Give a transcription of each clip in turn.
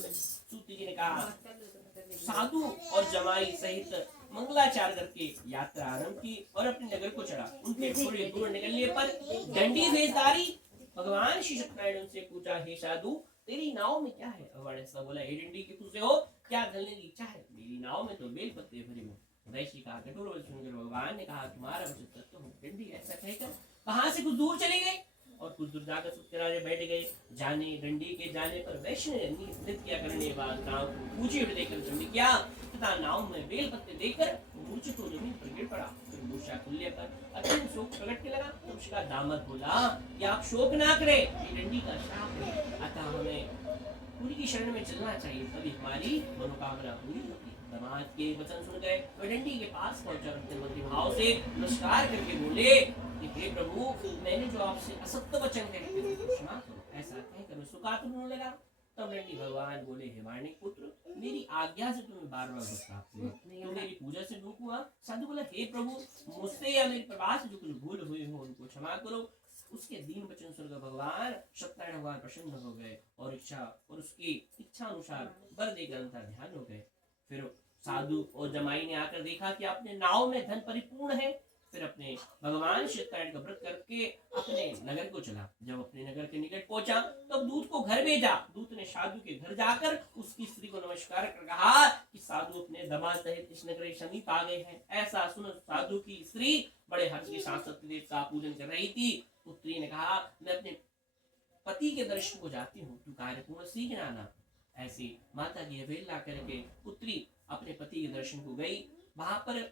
सूत जी ने कहा साधु और जमाई सहित मंगलाचार करके यात्रा आरंभ की और अपने नगर को चढ़ा। उनके थोड़े दूर निकलने पर दंडी भेजदारी भगवान श्री सत्यनारायण उनसे पूछा, हे साधु तेरी नाव में क्या है? भगवान ऐसा बोला, हे डंडी के तुझसे हो क्या ढलने की इच्छा है? मेरी नाव में तो बेल पत्ते भरे हुए। वैश्य का कठोर वचन सुनकर भगवान ने कहा, तुम्हारा वचन सत्य हो। डंडी ऐसा कहकर कहां से कुछ दूर चले गए और कुछ दूर जाकर किनारे बैठ गए। जाने डंडी के जाने पर वैश्य ने नृत्य करने बाद नाव को ऊंची उठ देकर चढ़ किया तथा नाव में बेल पत्ते देकर मूर्छित हो जमीन पर गिर पड़ा। फिर मूर्छा खुलने पर अत्यंत शोक प्रकटने लगा। तो उसका दामद बोला कि आप शोक ना करें, ये डंडी का श्राप है, अतः हमें पूरी की शरण में चलना चाहिए, तभी हमारी मनोकामना पूरी होगी। दामाद के वचन सुन गए वह डंडी के पास पहुंचा, अपने मंत्री भाव से नमस्कार करके बोले कि हे प्रभु, मैंने जो आपसे असत्य वचन कहे थे उसको क्षमा करो। ऐसा कहकर सुकातुर होने लगा। तब डंडी भगवान बोले, हे माणिक पुत्र, मेरी आज्ञा से तुम्हें बार बार प्राप्त हुआ, तो मेरी पूजा से रोक हुआ। साधु बोला, हे प्रभु, मुझसे या मेरे प्रवास से जो कुछ भूल हुई हो उनको क्षमा करो। उसके दीन वचन सुनकर भगवान सत्यनारायण भगवान प्रसन्न हो गए और उसकी इच्छा अनुसार वर देकर अंतर ध्यान हो गए। फिर साधु और जमाई ने आकर देखा कि अपने नाव में धन परिपूर्ण है। फिर अपने भगवान सत्यनारायण का व्रत करके अपने नगर को चला। जब अपने नगर के निकट पहुंचा तब दूत को घर भेजा। दूत ने साधु के घर जाकर उसकी स्त्री को नमस्कार कर कहा कि साधु अपने दामाद सहित इस नगर के समीप आ गए हैं। ऐसा सुन साधु की स्त्री बड़े हर्ष के साथ सत्यदेव का पूजन कर रही थी। पुत्री ने कहा, मैं अपने पति के दर्शन को जाती हूँ, तू कार्यपूर्ण शीघ्र आना। ऐसी माता की अवहेलना करके पुत्री अपने पति के दर्शन को गई। वहां पर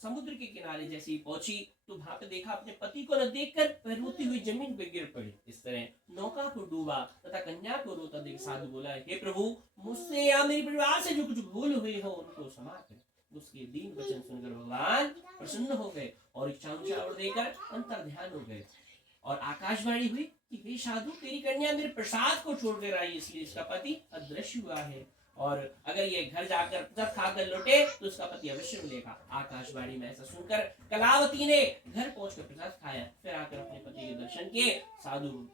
समुद्र के किनारे जैसे ही पहुंची तो वहां पे देखा अपने पति को न देखकर वह रोती हुई जमीन पर गिर पड़ी। इस तरह नौका को डूबा तथा कन्या को रोता देख साधु बोला, हे प्रभु, मुझसे या मेरे परिवार से जो कुछ भूल हुई हो उनको क्षमा कर। उसके दीन वचन सुनकर भगवान प्रसन्न हो गए और इच्छानुसार देकर अंतर ध्यान हो गए। और आकाशवाणी हुई कि हे साधु, तेरी कन्या मेरे प्रसाद को छोड़कर आई, इसलिए इसका पति अदृश्य हुआ है, और अगर ये घर जाकर प्रसाद खाकर लौटे तो उसका पति अवश्य मिलेगा। आकाशवाणी में ऐसा सुनकर कलावती ने घर पहुंचकर प्रसाद खाया। फिर आकर अपने पति के दर्शन किए। साधु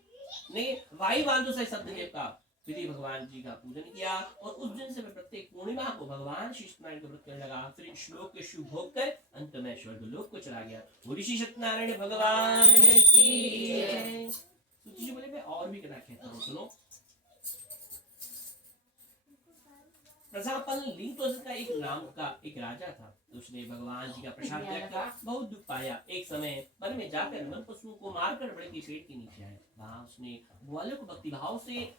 ने वायु बांधो से सत्यदेव का विधि भगवान जी का पूजन किया और उस दिन से मैं प्रत्येक पूर्णिमा को भगवान श्री सत्यनारायण का व्रत करने लगा। फिर श्लोक के शुभ भोग कर अंत में स्वर्ग लोक को चला गया। बोली श्री सत्यनारायण भगवान की जय। सूची जी बोले, मैं और भी कहना कहता हूँ, सुनो। प्रजापल लिंगतोष का एक नाम का एक राजा था। उसने भगवान जी का प्रसाद देखकर बहुत दुख पाया। एक समय वन में जाकर वन पशुओं को मारकर बड़े के पेड़ के नीचे आया। वहां उसने ग्वालों को भक्ति भाव से